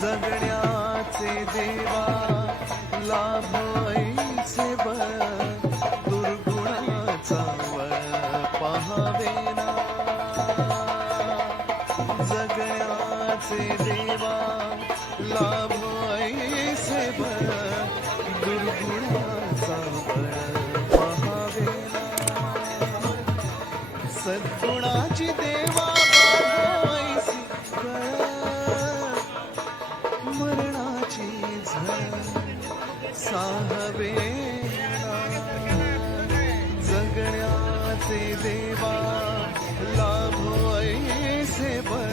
जगण्याचे देवा लाभ ऐसे देवा लाभो ऐसे बळ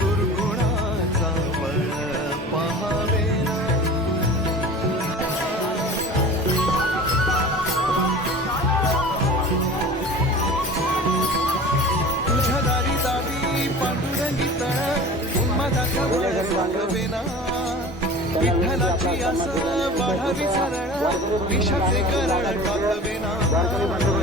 दुर्गुणाचा बळ पहावे तुझ्या दारी दारी पांडुरंगी तळ उन्मादाचा बळ सांगवेना विठ्ठलाची आस वाढावी सरळ विषाचे करण टाकवेना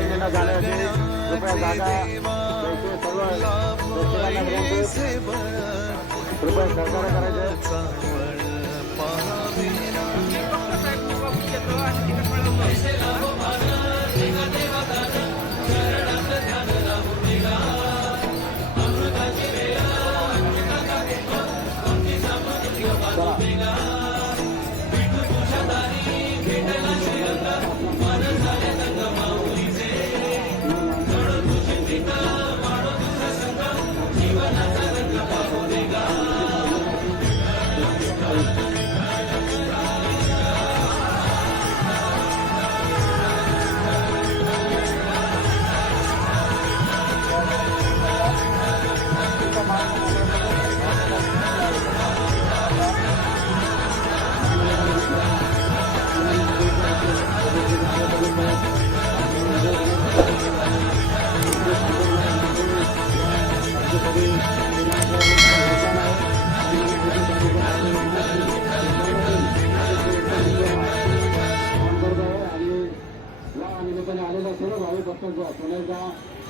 कृपया सहकार्य करायचं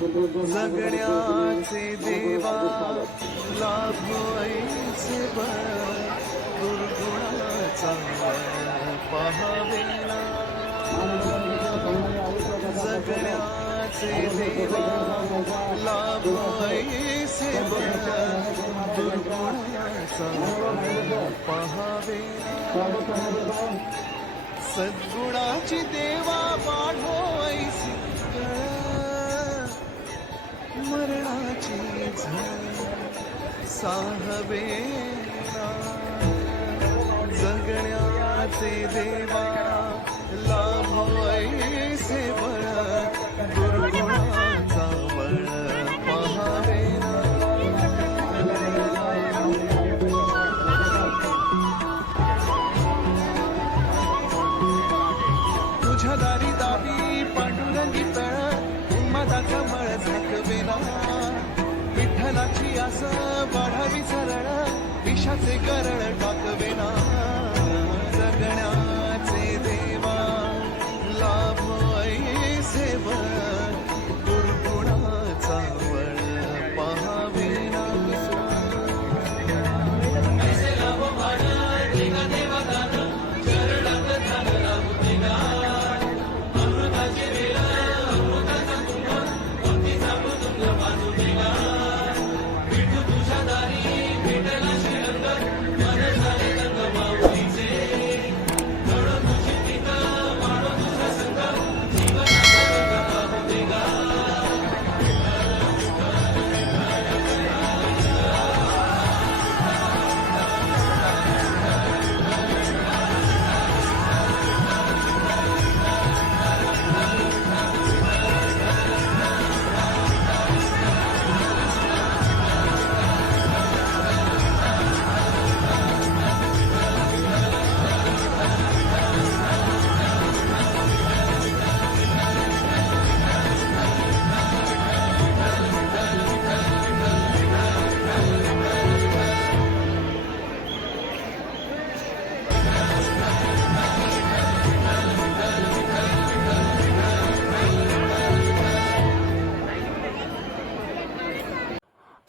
जगण्याचे देवा लाभ ऐसे बळ दुर्गुणाचा बळ पहावेला जगण्याचे देवा लाभ ऐसे बळ दुर्गुणाचा बळ पहावेला सद्गुणाची देवा वाढो ऐसी कळ मरणाची साहवे जगण्याचे देवा लाभ ऐसे बळा. विश्वास आस वाढावी सरळ विषाचे करळ टाकवेना